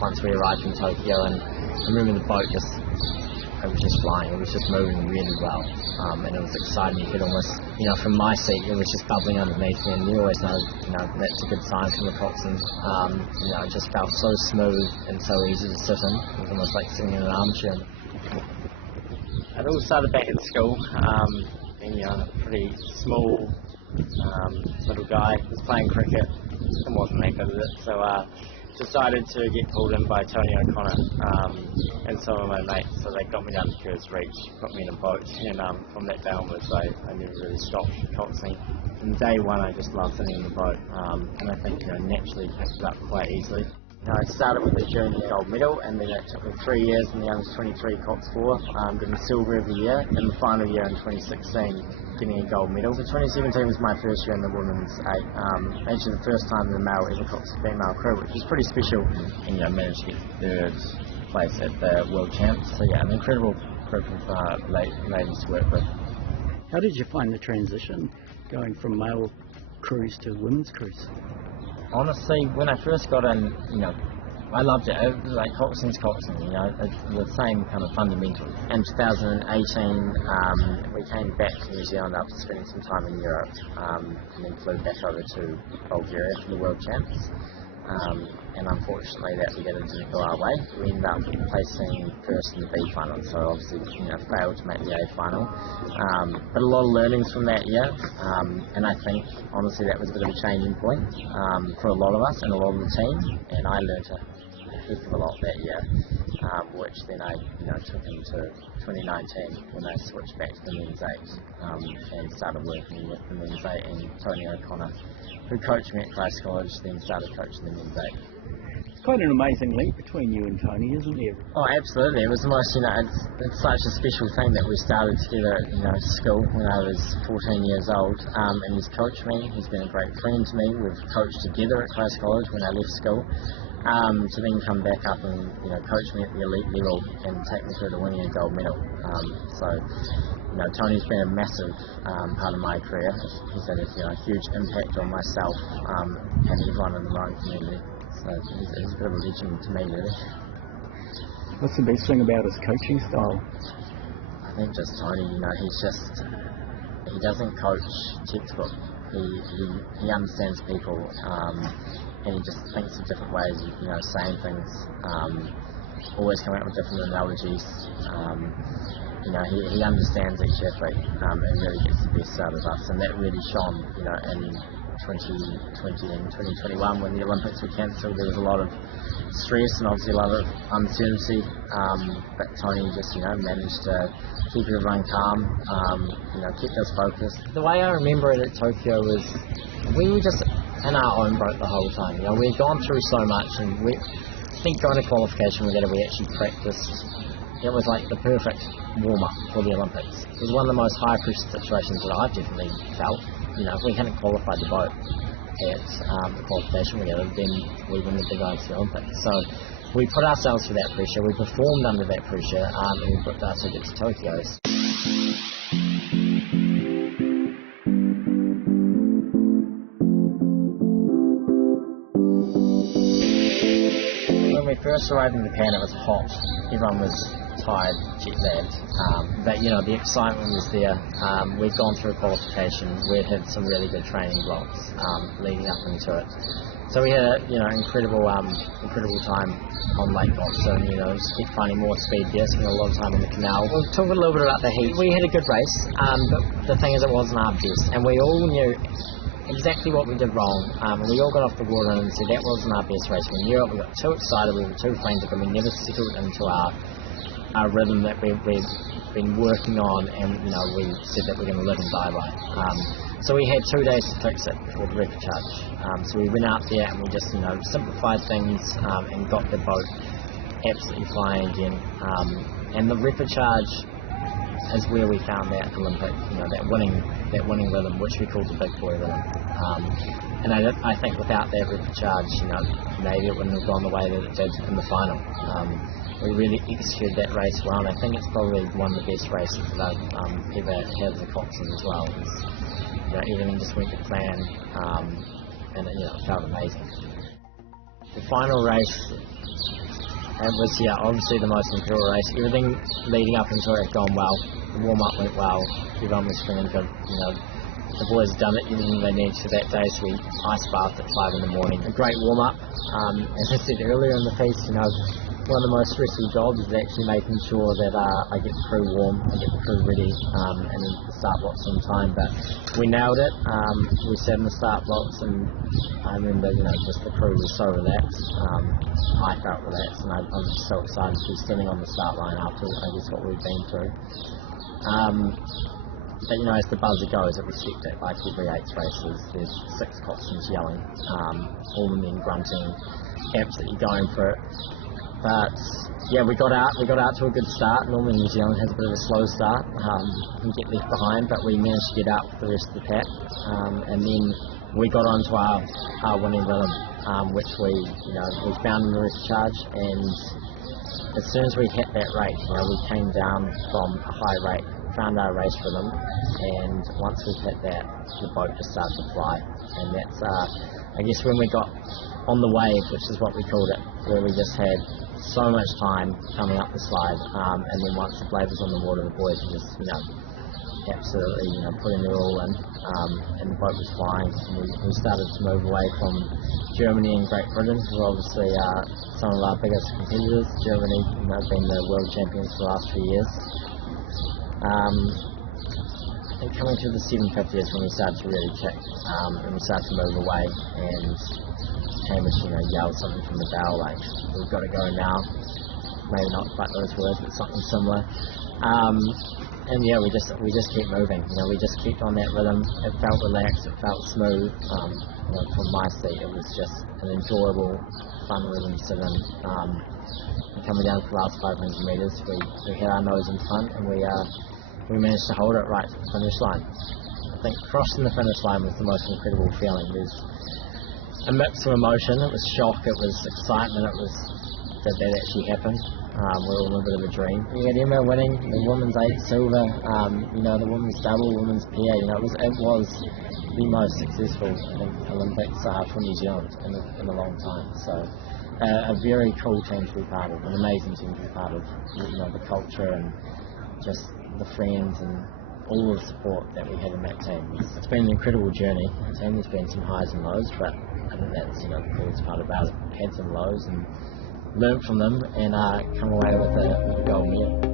once we arrived in Tokyo, and I remember the boat it was just flying, it was just moving really well, and it was exciting. You could almost, from my seat, it was just bubbling underneath me, and you always know, that's a good sign from the coxswain. It just felt so smooth and so easy to sit in. It was almost like sitting in an armchair. It all started back at school, being a pretty small little guy, was playing cricket and wasn't that good at it, so decided to get pulled in by Tony O'Connor and some of my mates, so they got me down to Kerr's Reach, put me in a boat, and from that day onwards I never really stopped coxswain. From day one I just loved sitting in the boat, and I think naturally picked it up quite easily. I started with the junior gold medal, and then it took me 3 years in the under-23 Cox 4, getting silver every year, and the final year in 2016 getting a gold medal. So 2017 was my first year in the women's 8, actually the first time the male ever Cox female crew, which was pretty special, and managed to get third place at the World Champs. So an incredible group of ladies to work with. How did you find the transition going from male crews to women's crews? Honestly, when I first got in, I loved it. It was like coxswain's coxswain, the same kind of fundamentals. In 2018, we came back to New Zealand after spending some time in Europe, and then flew back over to Bulgaria for the World Champs. And unfortunately that together didn't go our way. We ended up placing first in the B final, so obviously failed to make the A final. But a lot of learnings from that year, and I think honestly that was a bit of a changing point for a lot of us and a lot of the team, and I learnt a heck of a lot that year, which then I took into 2019 when I switched back to the men's 8 and started working with the men's 8 and Tony O'Connor, who coached me at Christ College, then started coaching the men's 8. It's quite an amazing link between you and Tony, isn't there? Oh, absolutely. It was the most, it's such a special thing that we started together at, school when I was 14 years old, and he's coached me. He's been a great friend to me. We've coached together at Christ College when I left school, to then come back up and, coach me at the elite level and take me through to winning a gold medal. Tony's been a massive part of my career. He's had a huge impact on myself and everyone in the rowing community. So he's a bit of a legend to me, really. What's the best thing about his coaching style? I think just Tony, he doesn't coach textbook. He understands people, and he just thinks of different ways of, saying things, always coming up with different analogies. He understands each athlete and really gets the best out of us, and that really shone, in 2020 and 2021 when the Olympics were cancelled. There was a lot of stress and obviously a lot of uncertainty, but Tony just managed to keep everyone calm, kept us focused. The way I remember it at Tokyo was we were just in our own boat the whole time. We'd gone through so much, and I think going to qualification we actually practiced. It was like the perfect warm-up for the Olympics. It was one of the most high-pressure situations that I've definitely felt. If we hadn't qualified the boat at the qualification together, then we wouldn't have been going to the Olympics. So we put ourselves through that pressure, we performed under that pressure, and we booked our ticket to Tokyo. When we first arrived in Japan, it was hot. Everyone was tired, jet-lagged, but the excitement was there. We'd gone through qualification, we'd had some really good training blocks leading up into it. So we had incredible time on Lake Bosworth, just kept finding more speed there, spent a lot of time in the canal. We'll talk a little bit about the heat. We had a good race, but the thing is it wasn't our best, and we all knew exactly what we did wrong, and we all got off the water and said that wasn't our best race. We knew it, we got too excited, we were too frantic, and we never settled into our rhythm that we've been working on, and we said that we're going to live and die by. So we had 2 days to fix it before the repechage. So we went out there and we just simplified things and got the boat absolutely flying again. And the repechage is where we found that Olympic, that winning rhythm, which we call the big boy rhythm. And I think without that repechage, maybe it wouldn't have gone the way that it did in the final. We really executed that race well, and I think it's probably one of the best races that I've ever had as a coxswain as well. Everything just went to plan, and it felt amazing. The final race It was, obviously the most incredible race. Everything leading up into it had gone well. The warm-up went well. Everyone was feeling good. The boys had done it, everything they needed for that day, so we ice bathed at 5 in the morning. A great warm-up. As I said earlier in the piece, one of the most stressful jobs is actually making sure that I get the crew warm, I get the crew ready, and then the start blocks on time. But we nailed it. We sat in the start blocks, and I remember, just the crew was so relaxed. I felt relaxed, and I was just so excited to be standing on the start line after, I guess, what we've been through. But as the buzzer goes, it was hectic. Like every 8 races, there's 6 coxswains yelling, all the men grunting, absolutely going for it. But we got out to a good start. Normally New Zealand has a bit of a slow start, and get left behind, but we managed to get out with the rest of the pack, and then we got onto our winning rhythm, which we found in the rest charge, and as soon as we hit that rate, we came down from a high rate, found our race rhythm, and once we hit that, the boat just started to fly, and that's I guess when we got on the wave, which is what we called it, where we just had so much time coming up the slide, and then once the blade was on the water, the boys were just absolutely putting their all in, and the boat was flying, and we started to move away from Germany and Great Britain, who are obviously some of our biggest competitors. Germany have been the world champions for the last few years. I think coming to the 750 is when we started to really kick, and we started to move away, and Hamish yelled something from the bow like, we've got to go now. Maybe not quite those words, but something similar. And we just kept moving. We just kept on that rhythm. It felt relaxed. It felt smooth. From my seat, it was just an enjoyable, fun rhythm to sit in. And coming down for the last 500 metres, we had our nose in front, and we managed to hold it right to the finish line. I think crossing the finish line was the most incredible feeling. There's a mix of emotion. It was shock. It was excitement. It was that actually happened. We're all in a bit of a dream. We had Emma winning the women's 8 silver, the women's double, women's pair. It was the most successful, I think, Olympics for New Zealand in a long time. So a very cool team to be part of, an amazing team to be part of. The culture and just the friends and all the support that we had in that team. It's been an incredible journey. There's been some highs and lows, but I think that's the coolest part about it. Had some lows and learned from them, and come away with a gold medal.